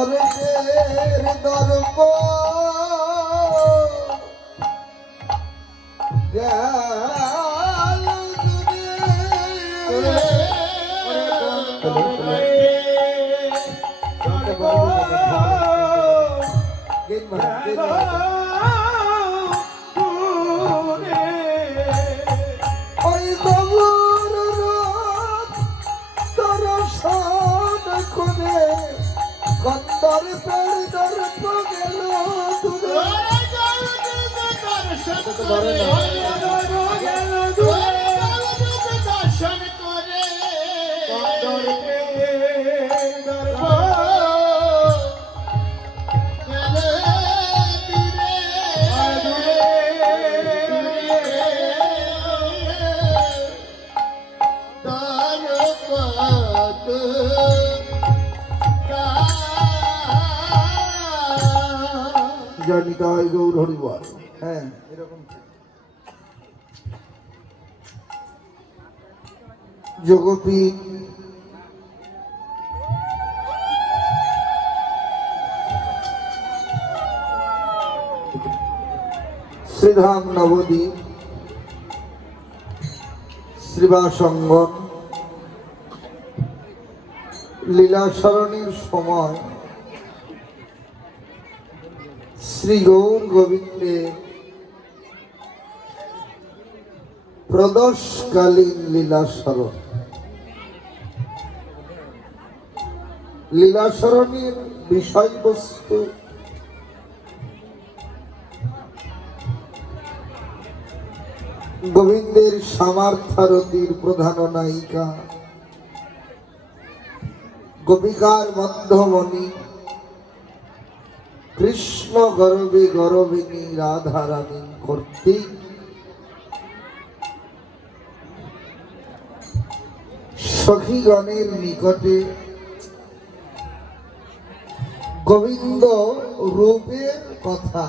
স্বর্গের দর্প গেল ওই খবর দর্শন করে কন্দর পের দর্প গেল দূরে দর্শন করে জানিতে হয় গৌর হরিবল। হ্যাঁ এরকম যোগপীঠ শ্রীধাম নবদ্বীপ শ্রীবাসঙ্গন লীলা স্মরণের সময় শ্রী গৌর গোবিন্দের প্রদোষকালীন লীলা স্মরণ। লীলা স্মরণের বিষয়বস্তু গোবিন্দের সামার্থারতির প্রধান নায়িকা গোপিকার মধ্যমণি কৃষ্ণ গর্বে গর্বিণী রাধারানী কর্তৃক সখীগণের নিকটে গোবিন্দ রূপের কথা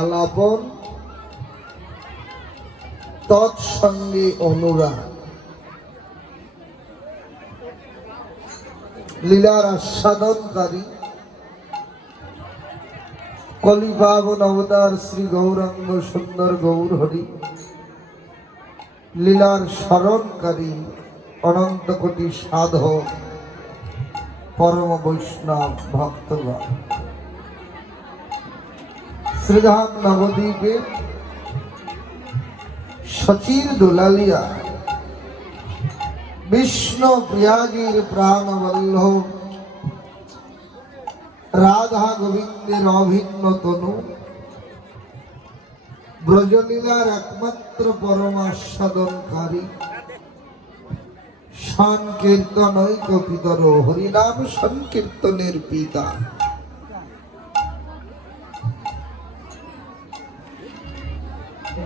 আলাপন তৎসঙ্গে অনুরাগ লীলার আস্বাদনকারী কলিপাবন অবতার শ্রী গৌরাঙ্গ সুন্দর গৌর হরি লীলার স্মরণকারী অনন্ত কোটি সাধক পরম বৈষ্ণব ভক্তগণ শ্রীধাম নবদ্বীপে সচির দোলালিয়া বিষ্ণু প্রিয়াগীর প্রাণবল্লভ রাধা গোবিন্দের অভিন্ন তনু ব্রজলীলার একমাত্র পরমাস্বাদনকারী সংকীর্তন ঐক্য পিতর হরিনাম সংকীর্তনের পিতা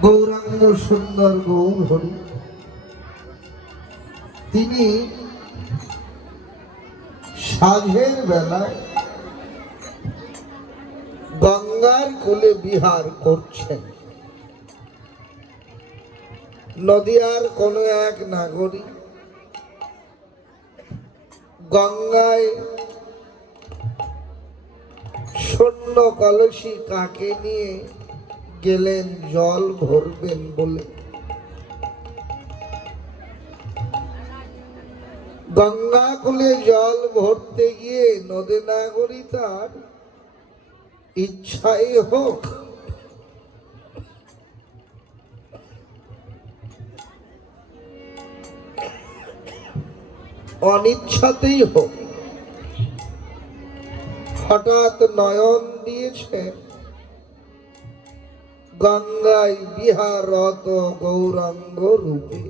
গৌরাঙ্গ সুন্দর গৌর হরি তিনি সাঁঝের বেলায় গঙ্গার কোলে বিহার করছেন। নদিয়ার কোন এক নাগরিক গঙ্গায় শূন্য কলসি কাকে নিয়ে গেলেন জল ভরবেন বলে। গঙ্গা কুলে জল ভরতে গিয়ে নদী নাগরী তার ইচ্ছাই হোক অনিচ্ছাতেই হোক হঠাৎ নয়ন দিয়েছেন গঙ্গায় বিহারত গৌরাঙ্গ রূপে।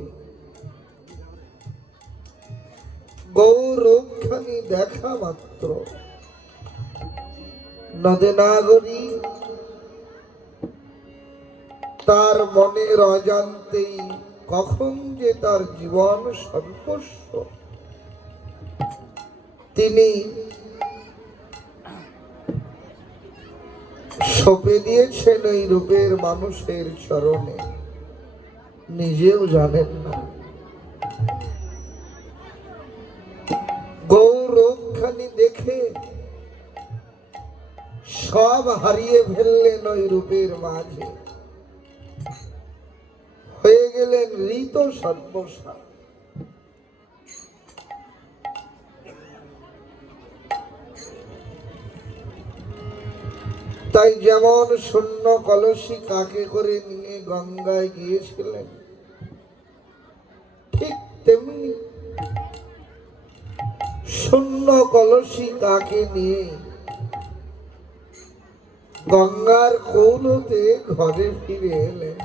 গৌরূপখানি দেখা মাত্র নদী নাগরী তার মনের অজান্তেই কখন যে তার জীবন সর্বস্ব তিনি সঁপে দিয়েছেন এই রূপের মানুষের চরণে, নিজেও জানেন না। গৌরূপখানি দেখে সব হারিয়ে ফেললেন ওই রূপের মাঝে, হয়ে গেলেন ঋত সর্বসার। তাই যেমন শূন্য কলসি কাকে করে নিয়ে গঙ্গায় গিয়েছিলেন, ঠিক তেমনি শূন্য কলসি কাকে নিয়ে গঙ্গার কৌলতে ঘরে ফিরে এলেন।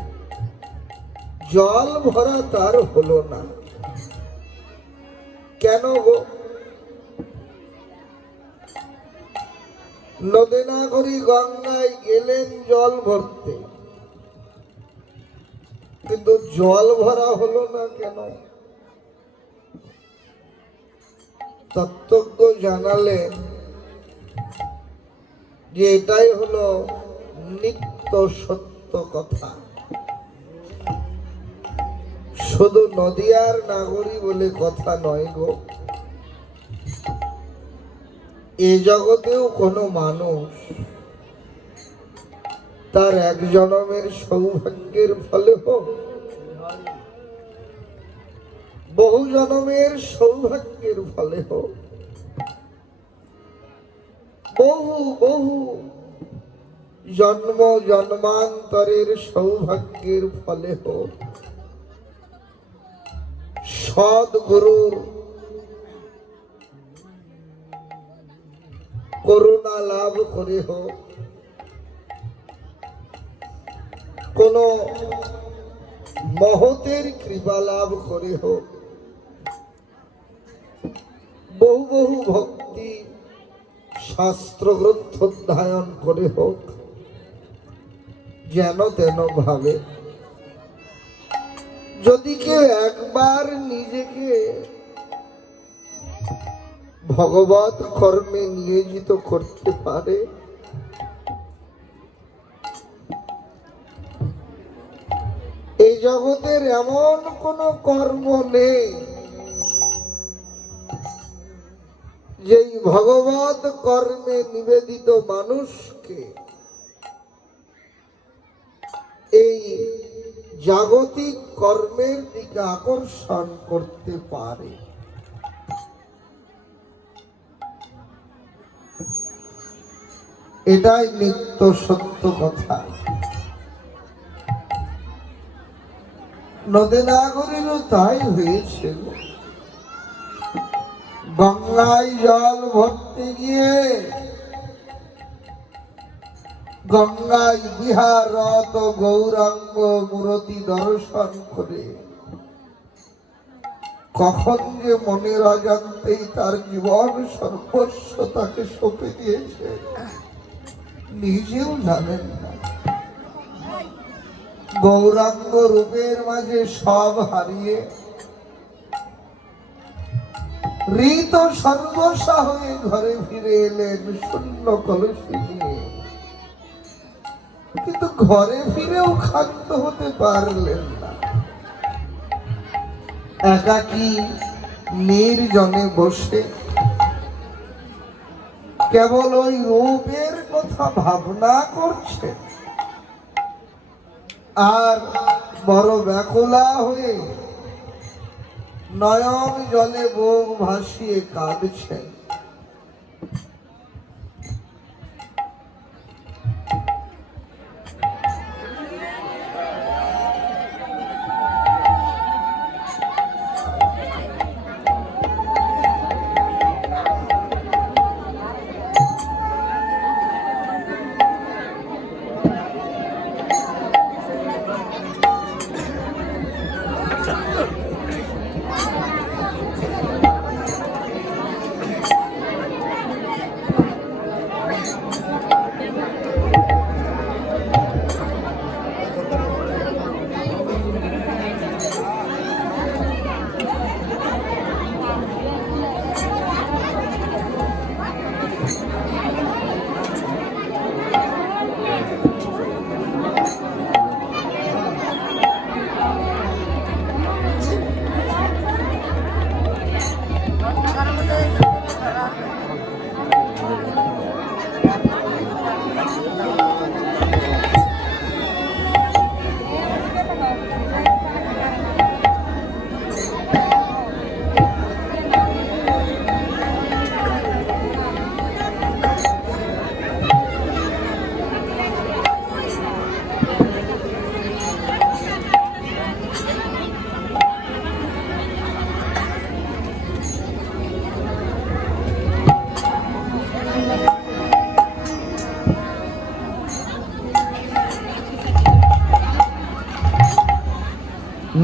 জল ভরা তার হলো না। কেন গো? নদী নাগরী গঙ্গায় গেলেন জল ভরতে, কিন্তু জল ভরা হলো না কেন? তত্ত্বজ্ঞ জানালেন যে এটাই হলো নিত্য সত্য কথা। শুধু নদিয়ার নাগরী বলে কথা নয় গো, এ জগতেও কোনো মানুষ তার এক জন্মের সৌভাগ্যের ফলে হোক, বহু জন্মের সৌভাগ্যের ফলে হোক, বহু বহু জন্ম জন্মান্তরের সৌভাগ্যের ফলে হোক, সদ্গুরুর করুণা লাভ করে হোক, কোন মহতের কৃপা লাভ করে হোক, বহু বহু ভক্তি শাস্ত্র গ্রন্থ অধ্যয়ন করে হোক, যেন তেন ভাবে যদি কেউ একবার নিজেকে ভগবত কর্মে নিয়োজিত করতে পারে, এই জগতের এমন কোন কর্ম নেই যেই ভগবত কর্মে নিবেদিত মানুষকে এই জাগতিক কর্মের দিকে আকর্ষণ করতে পারে। এটাই নিত্য সত্য কথা। নদী নাগরীরও তাই হয়েছিল। গঙ্গায় জল ভরতে গিয়ে গঙ্গায় বিহারত গৌরাঙ্গ মূরতি দর্শন করে কখন যে মনের অজান্তেই তার জীবন সর্বস্ব তাকে সঁপে দিয়েছে নিজেও জানেন না। গৌরাঙ্গ রূপের মাঝে সব হারিয়ে ঋত সর্বস্ব হয়ে ঘরে ফিরে এলেন শূন্য কলসি নিয়ে, কিন্তু ঘরে ফিরেও ক্ষান্ত হতে পারলেন না। একাকী নির্জনে বসে কেবল ওই রূপের কথা ভাবনা করছে আর বড় ব্যাকুলা হয়ে নয়ন জলে বুক ভাসিয়ে কাঁদছেন।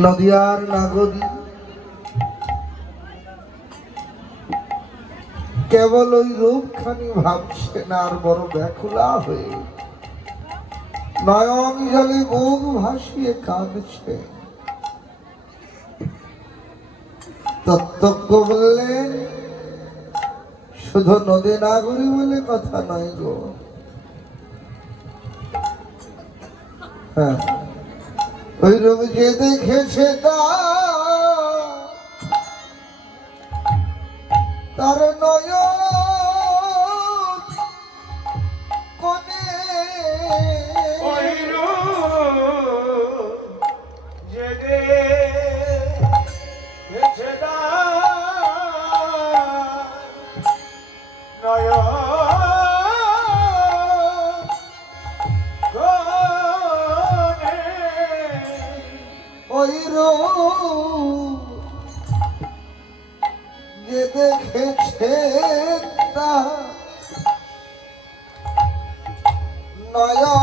নদিয়ার নাগরী কেবল ওই রূপখানি ভাবছেন আর বড় ব্যাকুলা হয়ে নয়ন জলে বুক ভাসিয়ে কাঁদছে। তত্ত্বজ্ঞ বললেন, শুধু নদী নাগরী বলে কথা নয় গো, হ্যাঁ ওই রূপ যে দেখেছে তার নয়ন কোনে ওই রূপ যে দেখেছে নয়ন কোনে ওই রূপ যে দেখেছে তার নয়ন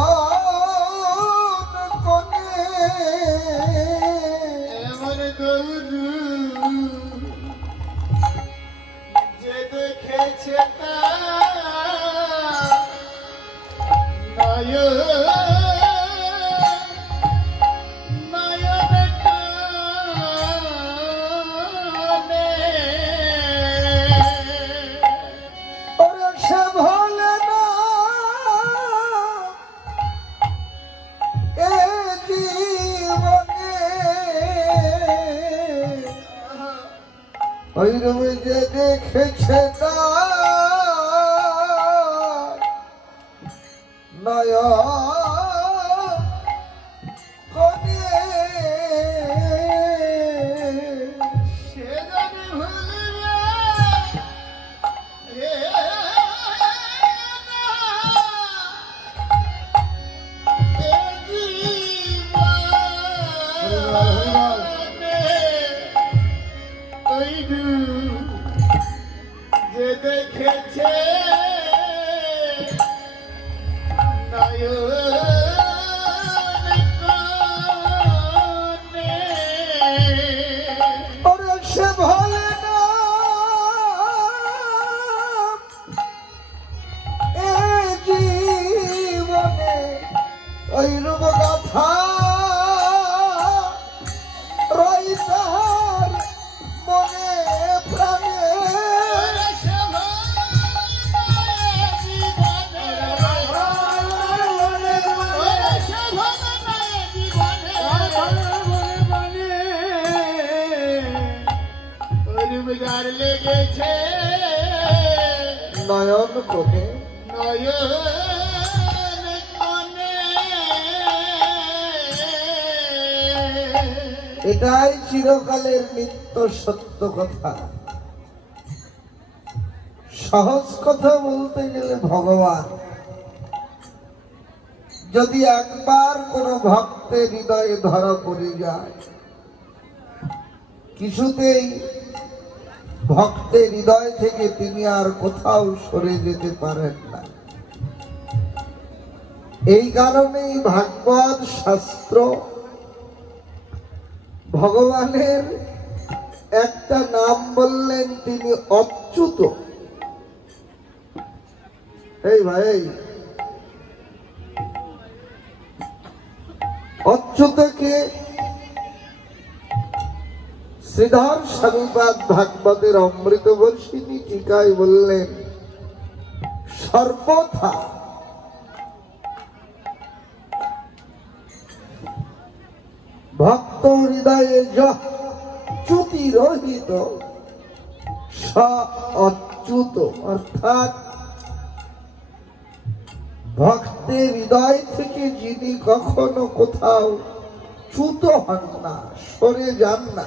কোনে এমন গৌরু যে দেখেছে ওরে সে ভোলে না এ জীবনে ওই রূপে যে দেখেছে তার নয়ন কোনে সে জানি ভুলিবে যে দেখেছে ওরে সে ভোলে না এ জীবনে ওই রূপ কথা রই তার মনে প্রাণে লেগেছে নয়ন কোণে নয়ন কোণে এটাই চিরকালের নিত্য সত্য কথা। সহজ কথা বলতে গেলে ভগবান যদি একবার কোন ভক্তের হৃদয়ে ধরা পড়ে যায়, কিছুতেই ভক্তের হৃদয় থেকে তিনি আর কোথাও সরে যেতে পারেন না। এই কারণেই ভাগবত শাস্ত্র ভগবানের একটা নাম বললেন, তিনি অচ্যুত। এই ভাই, অচ্যুতকে শ্রীধর স্বামীপাদ ভাগবতের অমৃতবর্ষিণী টিকায় বললেন, সর্বথা ভক্ত হৃদয়ে যহ চ্যুতি রহিত স অচ্যুত। অর্থাৎ ভক্তের হৃদয় থেকে যিনি কখনো কোথাও চ্যুত হন না, সরে যান না,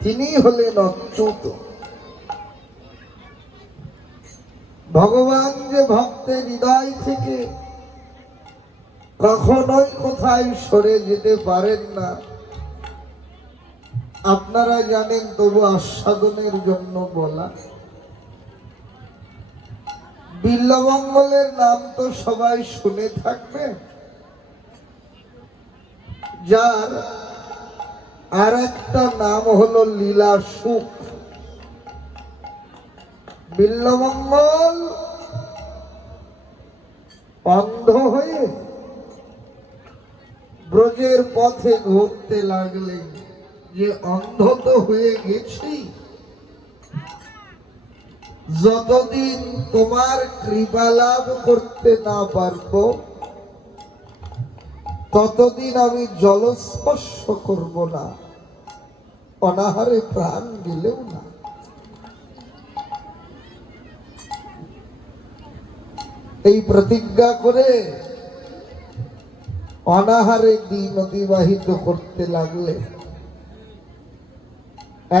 তিনি হলেন অচ্যুত। ভগবান যে ভক্তের হৃদয় থেকে কখনোই কোথায় সরে যেতে পারেন না, আপনারা জানেন, তবু আস্বাদনের জন্য বলা। বিল্বমঙ্গলের নাম তো সবাই শুনে থাকবে, যার আর একটা নাম হলো লীলা সুখ। বিল্বমঙ্গল অন্ধ হয়ে ব্রজের পথে ঘুরতে লাগলেন, যে অন্ধ তো হয়ে গেছি, যতদিন তোমার কৃপা লাভ করতে না পারবো ততদিন আমি জলস্পর্শ করব না, অনাহারে প্রাণ দিলেও না। এই প্রতিজ্ঞা করে অনাহারে দিন অতিবাহিত করতে লাগলে।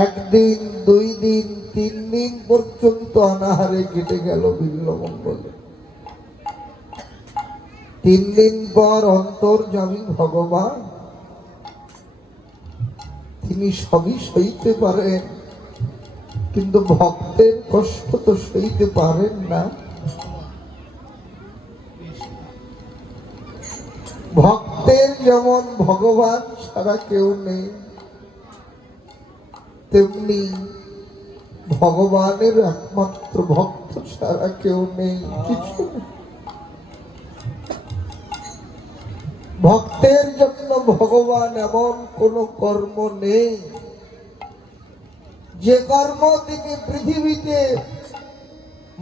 একদিন, 2 দিন, 3 দিন পর্যন্ত অনাহারে কেটে গেল বিল্বমঙ্গলে। 3 দিন পর অন্তর্যামী ভগবান, তিনি সবই সইতে পারেন, কিন্তু ভক্তের কষ্ট তো সইতে পারেন না। ভক্তের যেমন ভগবান ছাড়া কেউ নেই, তেমনি ভগবানের একমাত্র ভক্ত ছাড়া কেউ নেই, কিছু নেই। ভক্তের জন্য ভগবান এমন কোন কর্ম নেই যে কর্ম তিনি পৃথিবীতে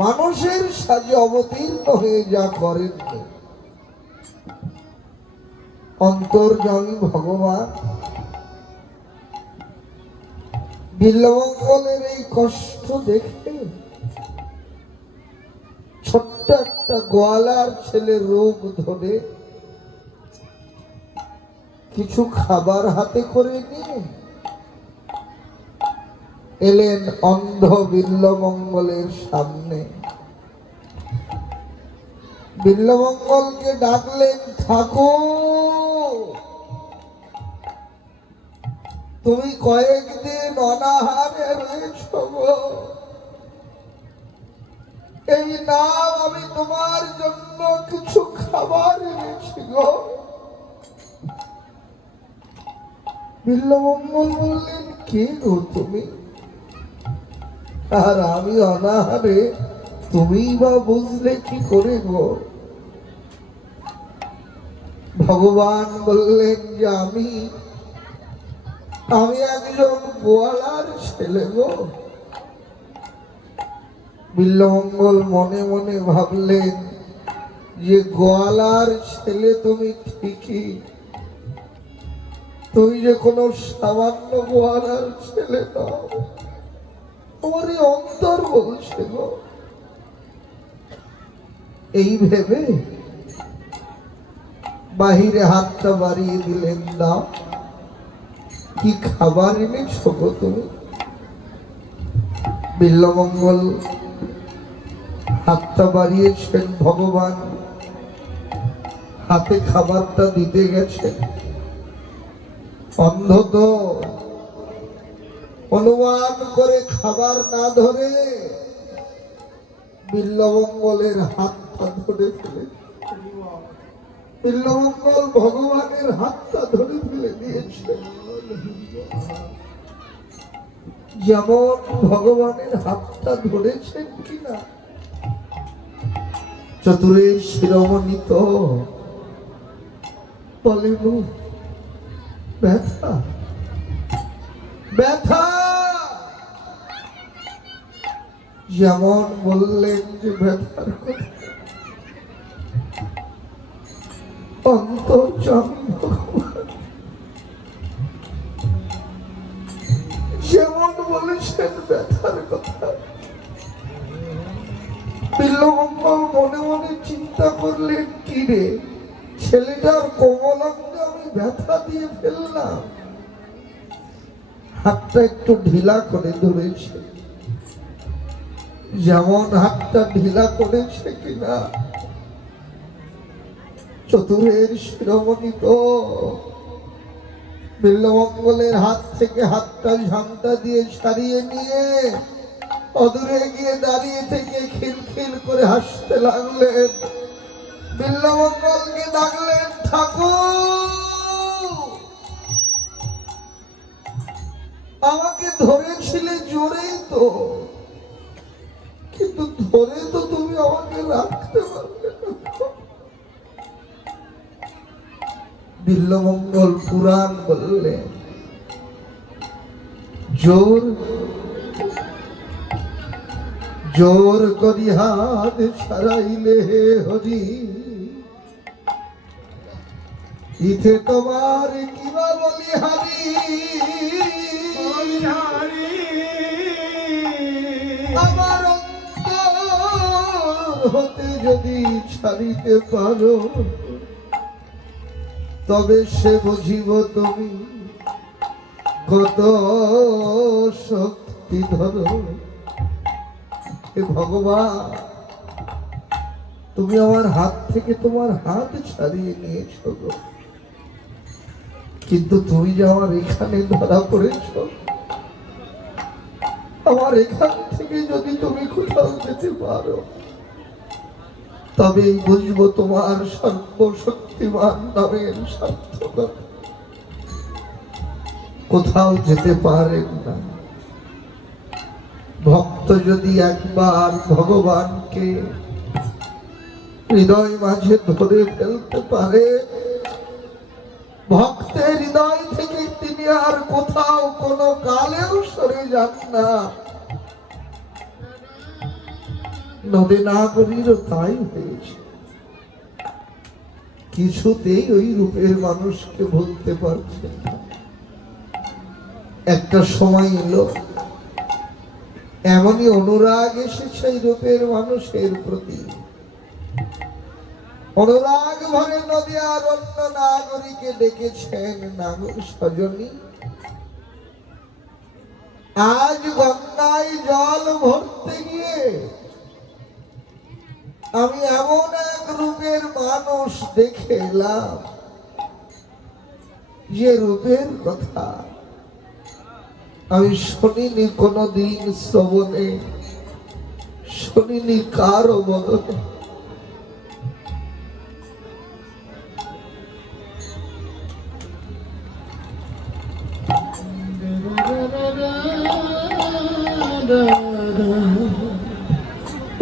মানুষের সাজে অবতীর্ণ হয়ে যা করেননি। অন্তর্যামী ভগবান বিল্বমঙ্গলের এই কষ্ট দেখে ছোট্ট একটা গোয়ালার ছেলে রোগ ধরে কিছু খাবার হাতে করে নিয়ে এলেন অন্ধ বিল্বমঙ্গলের সামনে। বিল্বমঙ্গলকে ডাকলেন, ঠাকুর, তুমি কয়েকদিন অনাহারে রয়েছ গো, এই নাও আমি তোমার জন্য কিছু খাবার এনেছি গো। বিল্বমঙ্গল বললেন, কে গো তুমি? আর আমি অনাহারে, তুমি বা বুঝলে কি করে গো? ভগবান বললেন যে আমি একজন গোয়ালার ছেলে গো। বিল্বমঙ্গল মনে মনে ভাবলেন যে গোয়ালার ছেলে তুমি ঠিকই, তুমি যে কোনো সামান্য গোয়ালার ছেলে নও, তোমার এই অন্তর বলছে গো। এই ভেবে বাহিরে হাতটা বাড়িয়ে দিলেন, দাও, কি খাবার এনেছ গো তুমি? বিল্বমঙ্গল হাতটা বাড়িয়েছেন, ভগবান হাতে খাবারটা দিতে গেছেন। অন্ধ তো অনুমান করে খাবার না ধরে বিল্বমঙ্গলের হাতটা ধরে ফেলে, বিল্বমঙ্গল ভগবানের হাতটা ধরে ফেলে দিয়েছে। যেমন ভগবানের হাতটা ধরেছেন কিনা, চতুরের শিরোমণি তো বলেন, ব্যথা ব্যথা। যেমন বললেন যে ব্যথার কথা, অন্তর্যামী ভগবান যেমন বলেছেন ব্যথার কথা, বিল্বমঙ্গল মনে মনে চিন্তা করলেন, কি রে, ছেলেটার কোমলাঙ্গে আমি ব্যথা দিয়ে ফেললাম। হাতটা একটু ঢিলা করে ধরেছে, যেমন হাতটা ঢিলা করেছে কিনা, চতুরের শিরোমণি তো বিল্বমঙ্গলের হাত থেকে হাতটা ঝামটা দিয়ে ছাড়িয়ে নিয়ে অদূরে গিয়ে দাঁড়িয়ে থেকে খিলখিল করে হাসতে লাগলেন। বিল্বমঙ্গলকে ডাকলেন, ঠাকুর, আমাকে ধরেছিলে জোরেই তো, কিন্তু ধরে তো তুমি আমাকে রাখতে পারবে না। বিল্বমঙ্গল পুরাণ বললে জোর জোর করি হাত ছাড়াইলে হরি, ইথে তোমার কিবা বলি হারি। আমার অন্তর হতে যদি ছাড়িতে পারো, তবে সে বুঝিব তুমি কত শক্তি ধরো। হে ভগবান, তুমি আমার হাত থেকে তোমার হাত ছাড়িয়ে নিয়েছো গো, কিন্তু তুমি যে আমার এখানে ধরা পড়েছ, আমার এখান থেকে যদি তুমি কোথাও যেতে পারো, তবেই বুঝবো তোমার সর্বশক্তিমান নামের সার্থকতা। কোথাও যেতে পারেন না ভক্ত যদি একবার ভগবানকে হৃদয় মাঝে ধরে ফেলতে পারে, ভক্তের হৃদয় থেকে তিনি আর কোথাও কোনো কালেও সরে যান না। নদী নাগরীরও তাই হয়েছে, কিছুতেই ওই রূপের মানুষকে ভুলতে পারছে না। একটা সময় এলো, এমনই অনুরাগ এসেছে এই রূপের মানুষের প্রতি, অনুরাগ ভরে নদী আর অন্য নাগরীকে ডেকেছেন, নাগর সজনী আজ গঙ্গায় জল ভরতে গিয়ে আমি এমন এক রূপের মানুষ দেখে এলাম, যে রূপের কথা আমি শুনিনি কোনদিন, শ্রবণে শুনিনি কারো বদলে।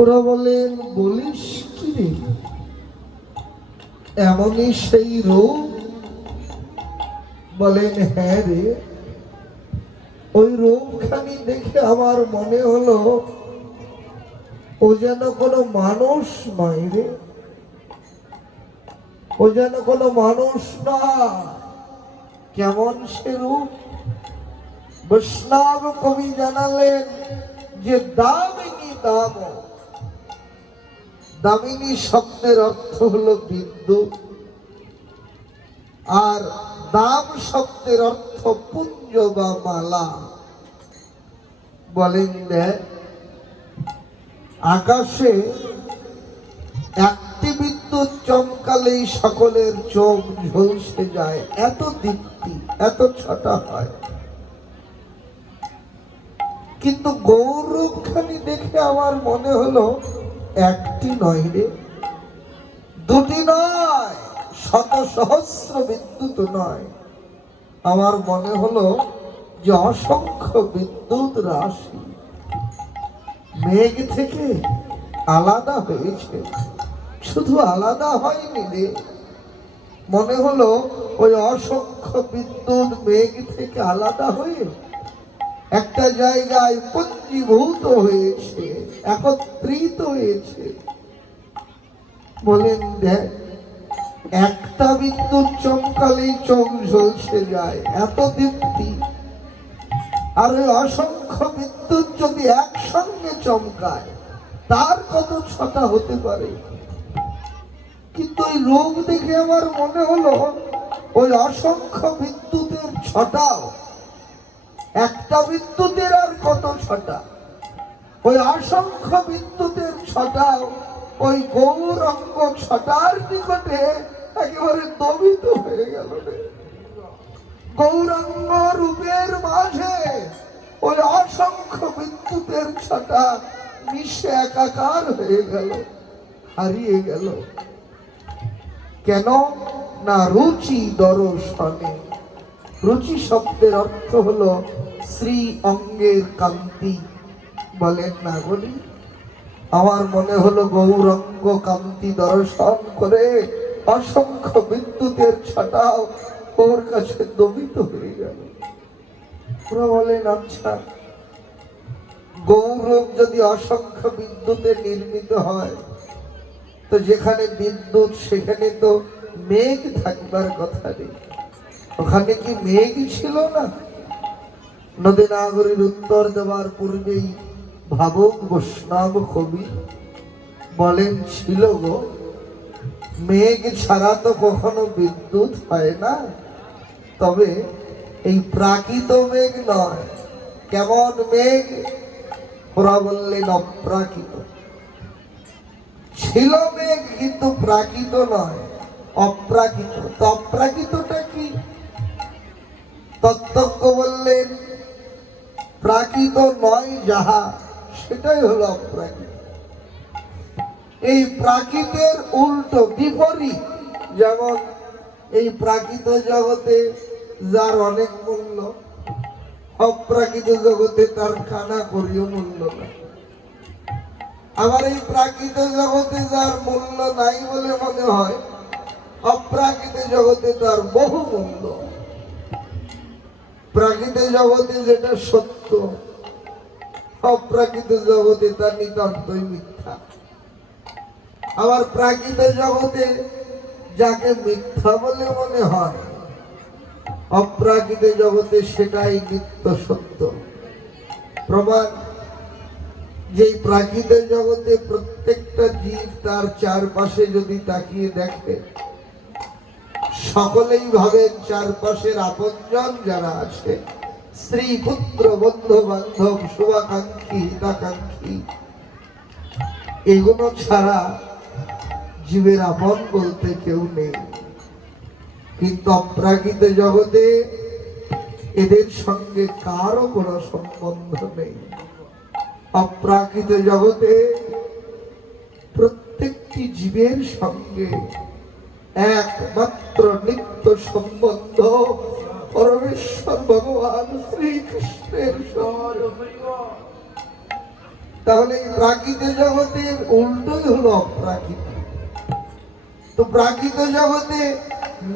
ওরা বলেন, বলিস কি রে, এমনই সেই রূপ? বলেন, হ্যাঁ রে, ওই রূপখানি দেখে আমার মনে হলো ও যেন কোনো মানুষ নয় রে, ও যেন কোনো মানুষ না। কেমন সে রূপ? বৈষ্ণব কবি জানালেন যে দামিনী দাম। দামিনী শব্দের অর্থ হলো বিদ্যুৎ, আর দাম শব্দের অর্থ পুঞ্জ বা মালা। বলেন, দেখ আকাশে একটি বিদ্যুৎ চমকালেই সকলের চোখ ঝলসে যায়, এত দীপ্তি, এত ছটা হয়। কিন্তু গৌরবখানি দেখে আমার মনে হলো একটি নয় রে, দুটি নয়, শত সহস্র বিদ্যুৎ নয়, আমার মনে হলো যে অসংখ্য বিদ্যুৎ রাশি মেঘ থেকে আলাদা হয়েছে। শুধু আলাদা হয়নি রে, মনে হলো ওই অসংখ্য বিদ্যুৎ মেঘ থেকে আলাদা হয়ে একটা জায়গায় পুঞ্জীভূত হয়েছে, একত্রিত হয়েছে। বলেন, দেখ একটা বিদ্যুৎ চমকালেই চোখ ঝলসে যায়, এত দীপ্তি। আর ওই অসংখ্য বিদ্যুৎ যদি একসঙ্গে চমকায়, তার কত ছটা হতে পারে। কিন্তু ওই রূপ দেখে আমার মনে হলো ওই অসংখ্য বিদ্যুতের ছটাও একটা বিদ্যুতের আর কত ছটা, ওই অসংখ্য বিদ্যুতের ছটাও ওই গৌরাঙ্গ ছটার নিকটে একেবারে দমিত হয়ে গেল রে। গৌরাঙ্গ রূপের মাঝে ওই অসংখ্য বিদ্যুতের ছটা মিশে একাকার হয়ে গেল, হারিয়ে গেল। কেন না রুচি দর্শনে। রুচি শব্দের অর্থ হলো শ্রী অঙ্গের কান্তি। বলেন না বলি? আমার মনে হলো গৌরঙ্গ কান্তি দর্শন করে অসংখ্য বিদ্যুতের ছাটাও ওর কাছে দমিত হয়ে গেল। ওরা বলেন, আচ্ছা গৌরব যদি অসংখ্য বিদ্যুতে নির্মিত হয়, তো যেখানে বিদ্যুৎ সেখানে তো মেঘ থাকবার কথা নেই। ওখানে কি মেঘ ছিল না? নদী নাগরীর উত্তর দেওয়ার পূর্বেই ভাবুক বৈষ্ণব কবি বলেন, ছিল গো। মেঘ ছাড়া তো কখনো বিদ্যুৎ হয় না। তবে এই প্রাকৃত মেঘ নয়। কেমন মেঘ? ওরা বললেন অপ্রাকৃত। ছিল মেঘ কিন্তু প্রাকৃত নয়, অপ্রাকৃত। তো অপ্রাকৃতটা কি? তত্ত্বজ্ঞ বললেন, প্রাকৃত নয় যাহা, সেটাই হলো অপ্রাকৃত। এই প্রাকৃতের উল্টো বিপরীত। যেমন এই প্রাকৃত জগতে যার অনেক মূল্য, অপ্রাকৃত জগতে তার কানা করিও মূল্য না। আবার এই প্রাকৃত জগতে যার মূল্য নাই বলে মনে হয়, অপ্রাকৃত জগতে তার বহু মূল্য। প্রাকৃত জগতে যেটা সত্য, অপ্রাকৃত জগতে তার নিতান্তই মিথ্যা। আবার প্রাকৃত জগতে যাকে মিথ্যা বলে মনে হয়, অপ্রাকৃত জগতে সেটাই নিত্য সত্য। প্রমাণ, যে প্রাকৃত জগতে প্রত্যেকটা জীব তার চারপাশে যদি তাকিয়ে দেখে, সকলেই ভাবেন চারপাশের আপনজন যারা আছে, স্ত্রী পুত্র বন্ধু বান্ধব শুভাকাঙ্ক্ষী হিতাকাঙ্ক্ষী, এগুলো ছাড়া জীবের আপন বলতে কেউ নেই। কিন্তু অপ্রাকৃত জগতে এদের সঙ্গে কারো কোনো সম্বন্ধ নেই। অপ্রাকৃত জগতে প্রত্যেকটি জীবের সঙ্গে একমাত্র নিত্য সম্বন্ধ পরমেশ্বর ভগবান শ্রীকৃষ্ণের সঙ্গে। তাহলে এই প্রাকৃত জগতের উল্টোই হলো অপ্রাকৃত। তো প্রাকৃত জগতে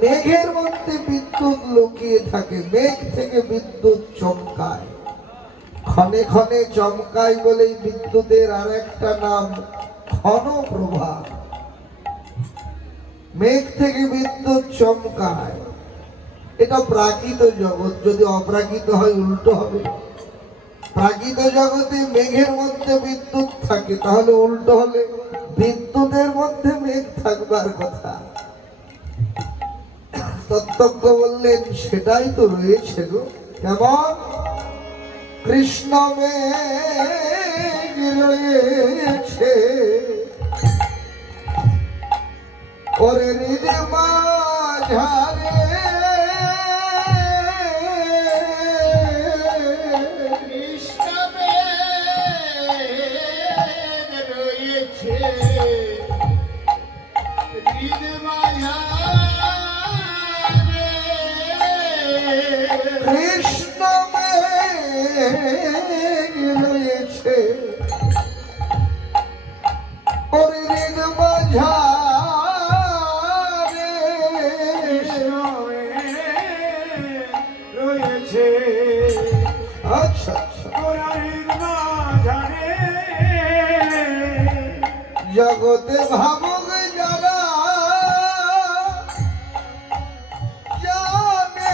মেঘের মধ্যে বিদ্যুৎ লুকিয়ে থাকে, মেঘ থেকে বিদ্যুৎ চমকায়, ক্ষণে ক্ষণে চমকায় বলেই বিদ্যুতের আর একটা নাম ক্ষণপ্রভা। মেঘ থেকে বিদ্যুৎ চমকায়, এটা প্রাকৃত জগৎ। যদি অপ্রাকৃত হয় উল্টো হবে। প্রাকৃত জগতে মেঘের মধ্যে বিদ্যুৎ থাকে, তাহলে উল্টো হলে বিদ্যুতের মধ্যে মেঘ থাকবার কথা। তত্ত্বজ্ঞ বললেন, সেটাই তো রয়েছে গো। কেমন? কৃষ্ণ মেঘ রয়েছে ওরে হৃদয় মাঝারে, কৃষ্ণ মেঘ রয়েছে হৃদয় মাঝারে। কৃষ্ণ মেঘ রয়েছে ওরে হৃদয় মাঝারে, রয়েছে আচ্ছা আচ্ছা। জগতে ভাবুক যারা, জানে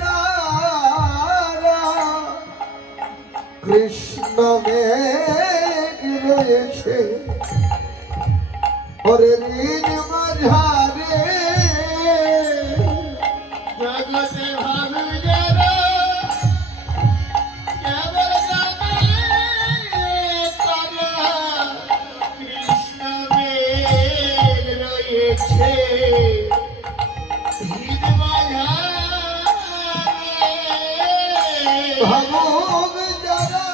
তারা, কৃষ্ণ মেঘ রয়েছে ওরে হৃদ মাঝারে। জগতে ভাবু যারা, কেবল জানে তারা, কৃষ্ণ মেঘ রয়েছে হৃদ মাঝারে। ভাবুক যারা,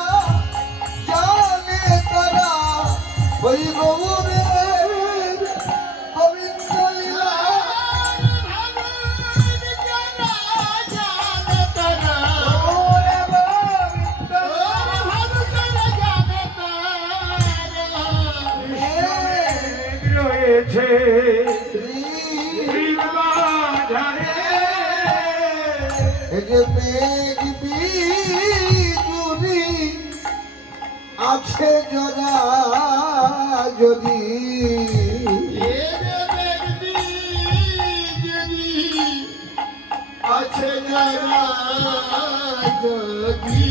জানে তারা, ওই গৌরের গোবিন্দ লীলা। ভাবু যারা, জানে তারা, ওরে বাবা, রয়েছে ঝরে এই যে মেঘ বিজুরি আছে জরা যদি আছে যারা যদি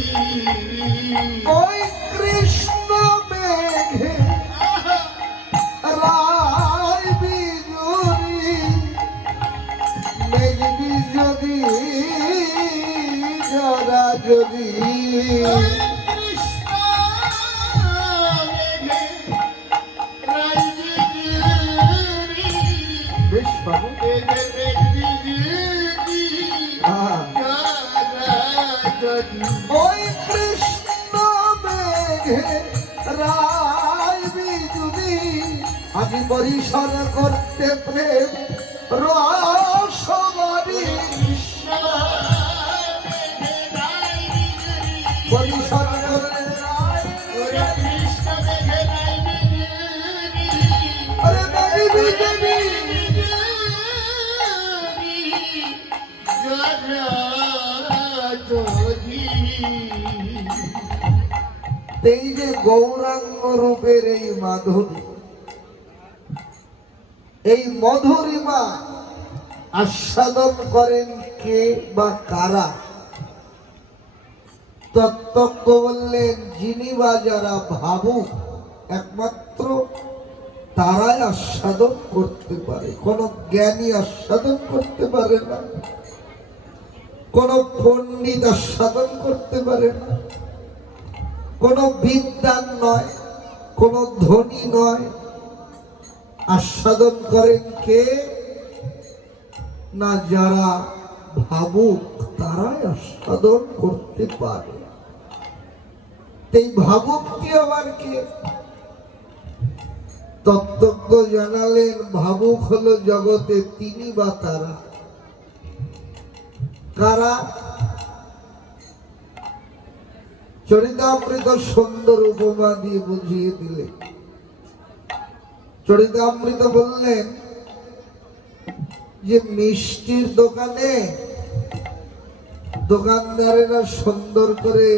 ওই কৃষ্ণ মেঘে রায় বিজুরি মেঘ বিজুরি জরা যদি কৃষ্ণ মেঘে রাই বিজুরি বেশ বাবু ওই কৃষ্ণ মেঘে রায় বিজুলি আমি পরিসর করতে প্রেম রসমারি পরিসর করতে আরে মেঘ বিজুলি এই যে গৌরাঙ্গ রূপের এই মাধুরী এই মধুরিমা আস্বাদন করেন কে বা কারা? তত্ত্বজ্ঞ বললেন যিনি বা যারা ভাবুক একমাত্র তারাই আস্বাদন করতে পারে, কোন জ্ঞানী আস্বাদন করতে পারে না, কোন পণ্ডিত আস্বাদন করতে পারে না, কোন বিদ্বান নয়, কোন ধনী নয়। আস্বাদন করেন কে না যারা ভাবুক তারাই আস্বাদন করতে পারে। এই ভাবুকটি আবার কে? তত্ত্বজ্ঞ জানালেন ভাবুক হলো জগতে তিনি বা তারা। কারা? চরিতামৃত সুন্দর উপমা দিয়ে বুঝিয়ে দিলেন। চরিতামৃত বললেন যে মিষ্টির দোকানে দোকানদারেরা সুন্দর করে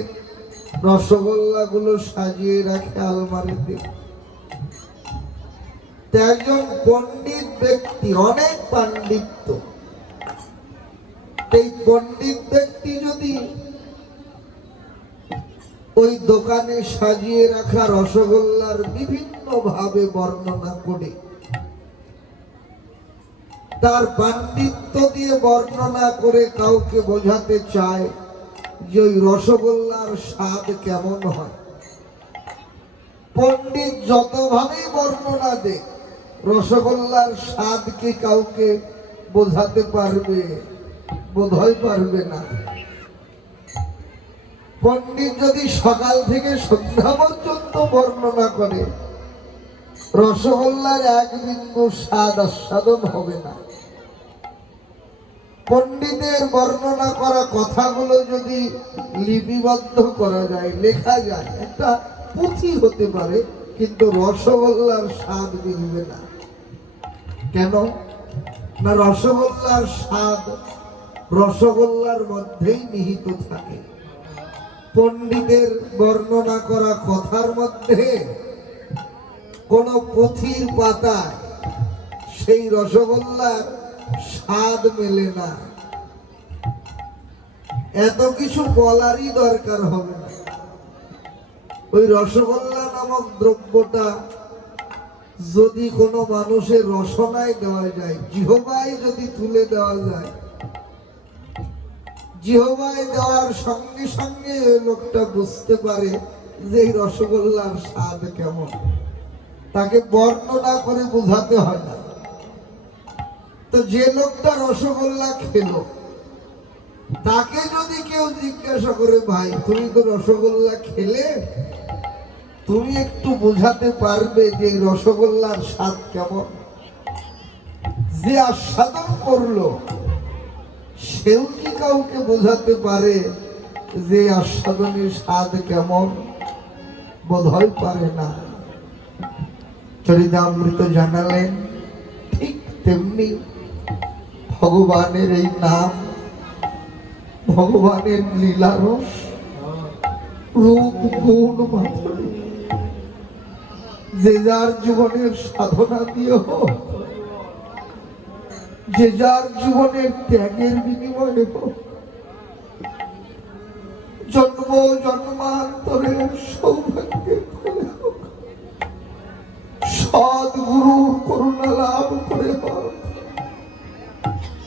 রসগোল্লা গুলো সাজিয়ে রাখে আলমারিতে। একজন পণ্ডিত ব্যক্তি, অনেক পাণ্ডিত্য, এই পণ্ডিত ব্যক্তি যদি ওই দোকানে সাজিয়ে রাখা রসগোল্লার বিভিন্ন ভাবে বর্ণনা করে তার পাণ্ডিত্য দিয়ে বর্ণনা করে কাউকে বোঝাতে চায় যে ওই রসগোল্লার স্বাদ কেমন হয়, পণ্ডিত যতভাবেই বর্ণনা দেয় রসগোল্লার স্বাদ কি কাউকে বোঝাতে পারবে? বোধহয় পারবে না। পণ্ডিত যদি সকাল থেকে সন্ধ্যা পর্যন্ত বর্ণনা করে রসগোল্লার এক বিন্দু স্বাদ আস্বাদন হবে না। পণ্ডিতের বর্ণনা করা কথাগুলো যদি লিপিবদ্ধ করা যায়, লেখা যায়, একটা পুঁথি হতে পারে, কিন্তু রসগোল্লার স্বাদ মিলবে না। কেন না? রসগোল্লার স্বাদ রসগোল্লার মধ্যেই নিহিত থাকে। পণ্ডিতের বর্ণনা করা কথার মধ্যে কোন পুঁথির পাতায় সেই রসগোল্লার স্বাদ মেলে না। এত কিছু বলারই দরকার হবে না। ওই রসগোল্লা নামক দ্রব্যটা যদি কোনো মানুষের রসনায় দেওয়া যায়, জিহ্বায় যদি তুলে দেওয়া যায়, জিহ্বায় দেওয়ার সঙ্গে সঙ্গে লোকটা বুঝতে পারে যে এই রসগোল্লার স্বাদ কেমন। তাকে বর্ণনা করে বোঝাতে হয় না। তো যে লোকটা রসগোল্লা খেলো তাকে যদি কেউ জিজ্ঞাসা করে, ভাই তুমি তো রসগোল্লা খেলে, তুমি একটু বোঝাতে পারবে যে রসগোল্লার স্বাদ কেমন? যে আস্বাদন করলো সেও কি কাউকে বোঝাতে পারে যে আস্বাদনের স্বাদ কেমন? বোধহয় পারে না। চরিতামৃত জানালেন তেমনি ভগবানের এই নাম, ভগবানের লীলারস, রূপ গুণ মাধুরী যে যার জীবনের সাধনা দিয়ে হোক, যে যার জীবনের ত্যাগের বিনিময়ে হোক, জন্ম জন্মান্তরের সৌভাগ্যের ফলে হোক, সদ্গুরুর করুণা লাভ করে হোক,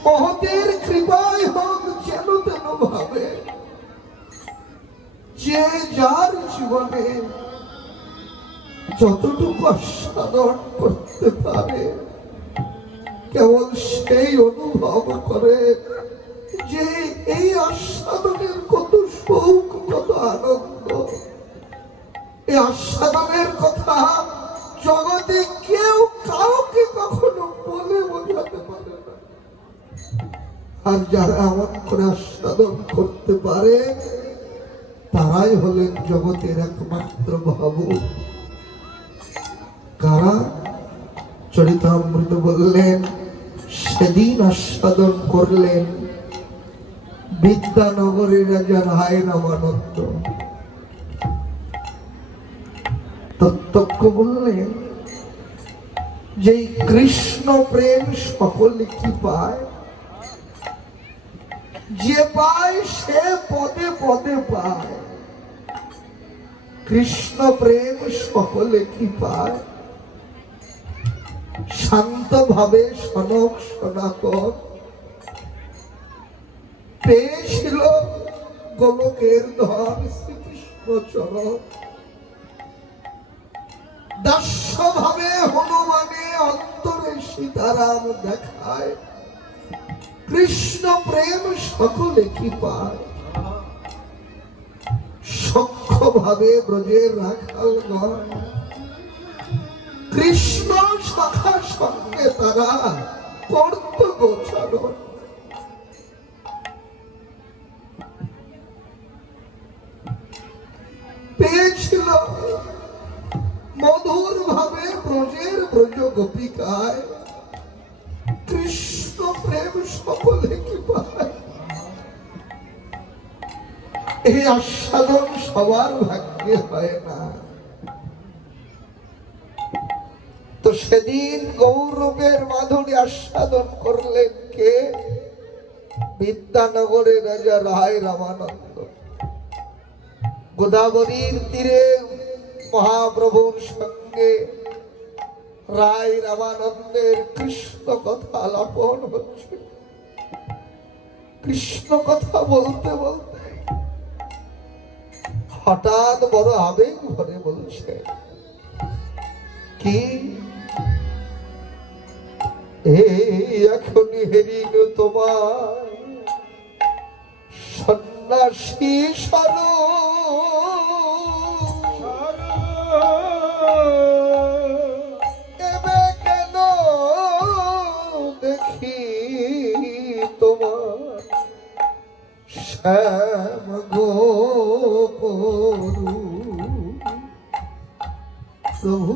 মহতের কৃপায় হোক, যেন তেন ভাবে যে যার জীবনে যতটুকু আস্বাদন করতে পারে কেবল সেই অনুভব করে যে এই আস্বাদনের কত সুখ, কত আনন্দ। এই আস্বাদনের কথা জগতে কেউ কাউকে কখনো বলে বোঝাতে পারে না। আর যারা এমন করে আস্বাদন করতে পারে তারাই হলেন জগতের একমাত্র ভাবুক। কারা? চরিতামৃত বললেন সেদিন আস্বাদন করলেন বিদ্যানগরের রাজা রায় রামানন্দ। তত্ত্বজ্ঞ বললেন যে কৃষ্ণ প্রেম সকলে কি পায়? যে পায় সে পদে পদে পায়। কৃষ্ণ প্রেম সকলে কি পায়? শান্ত ভাবে সনক সনাতন পেয়েছিল গোলকের ধন শ্রীকৃষ্ণ চরণ। দাস্য ভাবে হনুমানে অন্তরে সীতারাম দেখায়। কৃষ্ণ প্রেম সকলে কি পায়? সখ্য ভাবে ব্রজের রাখালগণ কৃষ্ণ শাখা সঙ্গে তারা করত গোচরণ। পেয়েছিল মধুর ভাবে ব্রজের ব্রজ গোপিকায়। কৃষ্ণ প্রেম সকলে কি পায়? এই আস্বাদন সবার ভাগ্যে হয় না। তো সেদিন গৌরবের মাধুরী আস্বাদন করলেন কে? বিদ্যানগরের রাজা রায় রামানন্দ। গোদাবরীর তীরে মহাপ্রভুর সঙ্গে রায় রামানন্দের কৃষ্ণ কথা আলাপন হচ্ছে। কৃষ্ণ কথা বলতে বলতে হঠাৎ বড় আবেগ ভরে বলছে কি, এই এখনই হেরিল তোমার সন্ন্যাসী এবে কেন দেখি তোমার শ্যাম গো প্রভু,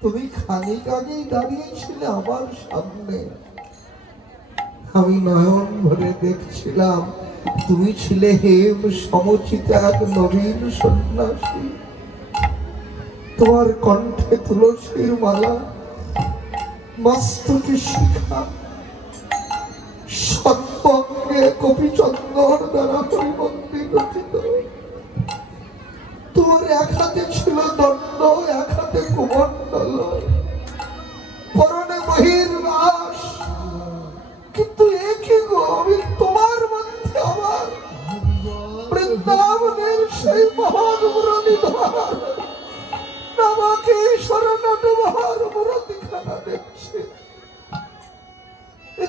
তুমি খানিক আগেই দাঁড়িয়েছিলে আমার সামনে। আমি নয়ন ভরে দেখছিলাম তুমি ছিলে হেম সমচিত এক নবীন সন্ন্যাসী। তোমার কণ্ঠে তুলসীর মালা, মস্তকে শিখা, সর্বঙ্গে কপিচন্দন দ্বারা পরিবর্তিত রচিত। তোমার এক হাতে ছিল দণ্ড, এক হাতে কুমণ্ডল, পরনে বহির্বাস। কিন্তু একই গো, আমি তোমার মধ্যে আমার বৃন্দাবনের সেই মহান মুরলীধর নামকে শরণটুমার মুরতিখানা দেখছি।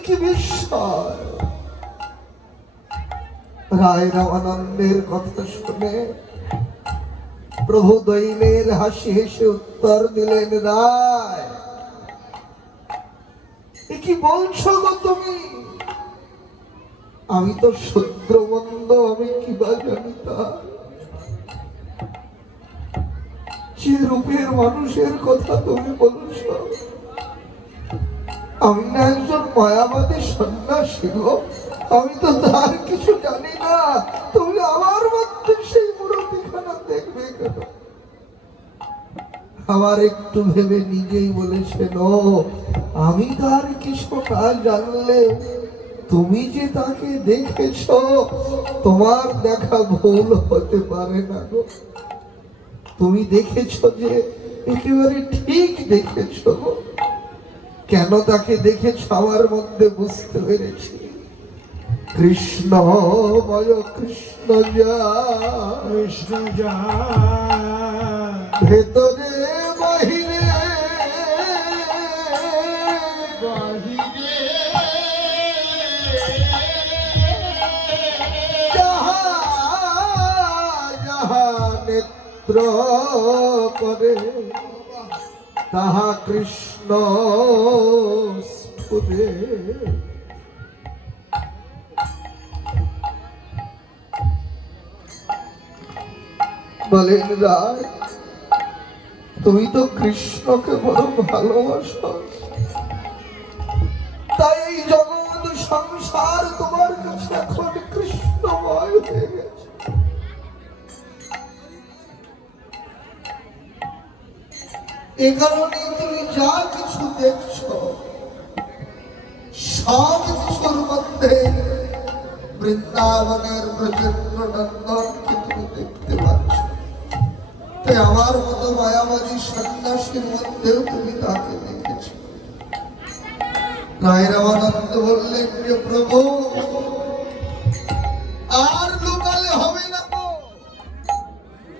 কি বিস্ময়! রায় রামানন্দের কথা শুনে প্রভু দৈনের হাসি হেসে উত্তর দিলেন, রায় কি বলছো গো তুমি? আমি তো শূদ্রমন্দ, আমি কি বা জানি তা? যে রূপের মানুষের কথা তুমি বলছো আমি না একজন মায়াবাদী সন্ন্যাসী গো, আমি তো তার কিছু জানি না। তুমি আমার মধ্যে সেই মূর্তিখানা দেখবে কেন? আবার একটু ভেবে নিজেই বলেছেন, ও আমি তার কিছু না জানলে তুমি যে তাকে দেখেছ, তোমার দেখা ভুল হতে পারে না গো। তুমি দেখেছ যে একেবারে ঠিক দেখেছ গো। কেন তাকে দেখেছ আমার মধ্যে বুঝতে পেরেছি। কৃষ্ণময় কৃষ্ণ যা কৃষ্ণ যা ভেতরে বাহিরে বাহিরে যাহা যাহা নেত্র করে তাহা কৃষ্ণ স্ফুরে। বলেন রায়, তুমি তো কৃষ্ণকে বড় ভালোবাসো, তাই এই জগৎ সংসার তোমার কাছে এখন কৃষ্ণময় হয়ে গেছে। এ কারণে তুমি যা কিছু দেখছো সব কিছুর মধ্যে বৃন্দাবনের ব্রজেন্দ্র নন্দনকে তুমি দেখতে পাচ্ছ। তাই আমার মতো মায়াবাদী সন্ন্যাসীর মধ্যেও তুমি তাকে দেখেছ। রায় রামানন্দ বললেন যে প্রভু